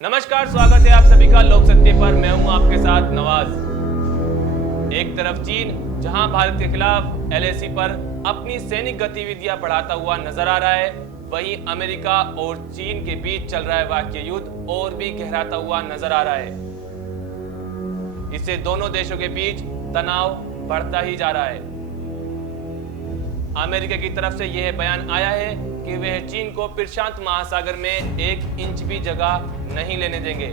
नमस्कार, स्वागत है आप सभी का लोक सत्य पर। मैं हूं आपके साथ नवाज। एक तरफ चीन जहां भारत के खिलाफ एलएसी पर अपनी सैनिक गतिविधियां बढ़ाता हुआ नजर आ रहा है, वहीं अमेरिका और चीन के बीच चल रहा है वाक्य युद्ध और भी गहराता हुआ नजर आ रहा है। इससे दोनों देशों के बीच तनाव बढ़ता ही जा रहा है। अमेरिका की तरफ से यह बयान आया है कि वह चीन को प्रशांत महासागर में 1 इंच भी जगह नहीं लेने देंगे।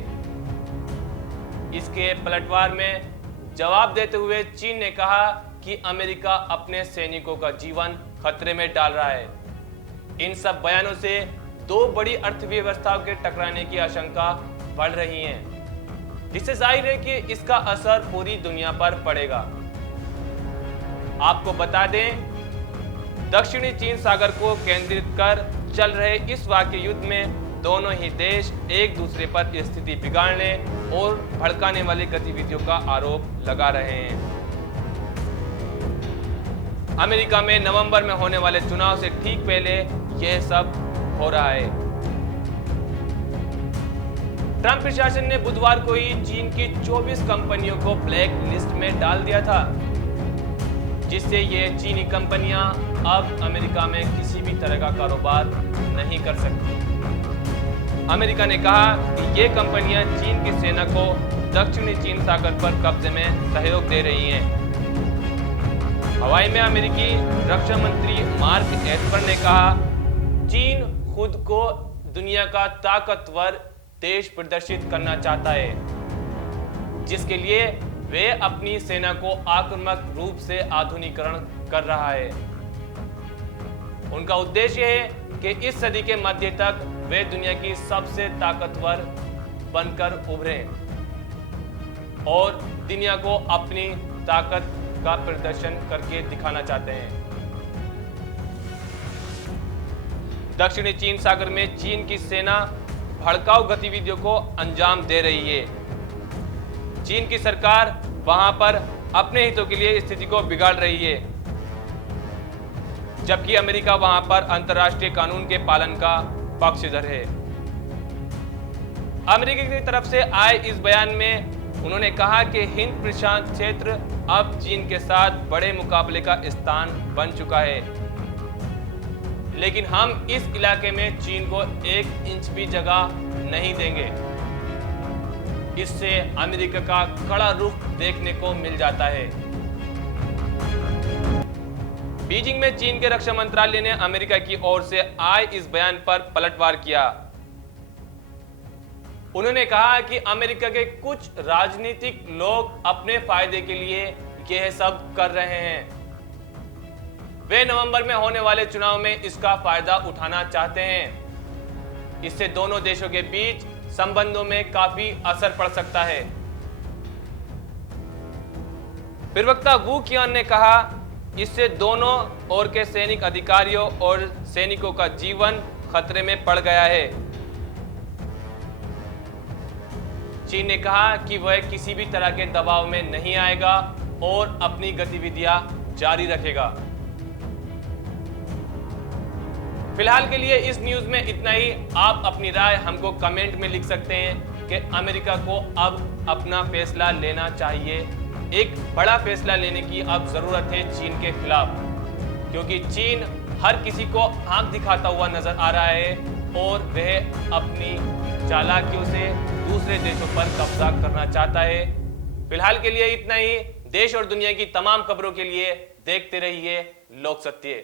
इसके पलटवार में जवाब देते हुए चीन ने कहा कि अमेरिका अपने सैनिकों का जीवन खतरे में डाल रहा है। इन सब बयानों से दो बड़ी अर्थव्यवस्थाओं के टकराने की आशंका बढ़ रही है, जिससे जाहिर है कि इसका असर पूरी दुनिया पर पड़ेगा। आपको बता दें, दक्षिणी चीन सागर को केंद्रित कर चल रहे इस वाक्य युद्ध में दोनों ही देश एक दूसरे पर स्थिति बिगाड़ने और भड़काने वाली गतिविधियों का आरोप लगा रहे हैं। अमेरिका में नवंबर में होने वाले चुनाव से ठीक पहले यह सब हो रहा है। ट्रंप प्रशासन ने बुधवार को ही चीन की 24 कंपनियों को ब्लैक लिस्ट में डाल दिया था, जिससे ये चीनी कंपनियां अब अमेरिका में किसी भी तरह का कारोबार नहीं कर सकती। अमेरिका ने कहा कि ये कंपनियां चीन की सेना को दक्षिणी चीन सागर पर कब्जे में सहयोग दे रही हैं। हवाई में अमेरिकी रक्षा मंत्री मार्क एस्पर ने कहा, चीन खुद को दुनिया का ताकतवर देश प्रदर्शित करना चाहता है, जिसके लिए वे अपनी सेना को आक्रामक रूप से आधुनिकीकरण कर रहा है। उनका उद्देश्य है कि इस सदी के मध्य तक वे दुनिया की सबसे ताकतवर बनकर उभरें और दुनिया को अपनी ताकत का प्रदर्शन करके दिखाना चाहते हैं। दक्षिणी चीन सागर में चीन की सेना भड़काऊ गतिविधियों को अंजाम दे रही है। चीन की सरकार वहां पर अपने हितों के लिए स्थिति को बिगाड़ रही है, जबकि अमेरिका वहां पर अंतर्राष्ट्रीय कानून के पालन का पक्षधर है। अमेरिका की तरफ से आए इस बयान में उन्होंने कहा कि हिंद प्रशांत क्षेत्र अब चीन के साथ बड़े मुकाबले का स्थान बन चुका है, लेकिन हम इस इलाके में चीन को 1 इंच भी जगह नहीं देंगे। इससे अमेरिका का कड़ा रुख देखने को मिल जाता है। बीजिंग में चीन के रक्षा मंत्रालय ने अमेरिका की ओर से आए इस बयान पर पलटवार किया। उन्होंने कहा कि अमेरिका के कुछ राजनीतिक लोग अपने फायदे के लिए यह सब कर रहे हैं। वे नवंबर में होने वाले चुनाव में इसका फायदा उठाना चाहते हैं। इससे दोनों देशों के बीच संबंधों में काफी असर पड़ सकता है। प्रवक्ता वू कियान ने कहा, इससे दोनों ओर के सैनिक अधिकारियों और सैनिकों का जीवन खतरे में पड़ गया है। चीन ने कहा कि वह किसी भी तरह के दबाव में नहीं आएगा और अपनी गतिविधियां जारी रखेगा। फिलहाल के लिए इस न्यूज में इतना ही। आप अपनी राय हमको कमेंट में लिख सकते हैं कि अमेरिका को अब अपना फैसला लेना चाहिए। एक बड़ा फैसला लेने की अब जरूरत है चीन के खिलाफ, क्योंकि चीन हर किसी को आंख दिखाता हुआ नजर आ रहा है और वह अपनी चालाकियों से दूसरे देशों पर कब्जा करना चाहता है। फिलहाल के लिए इतना ही। देश और दुनिया की तमाम खबरों के लिए देखते रहिए लोक सत्य।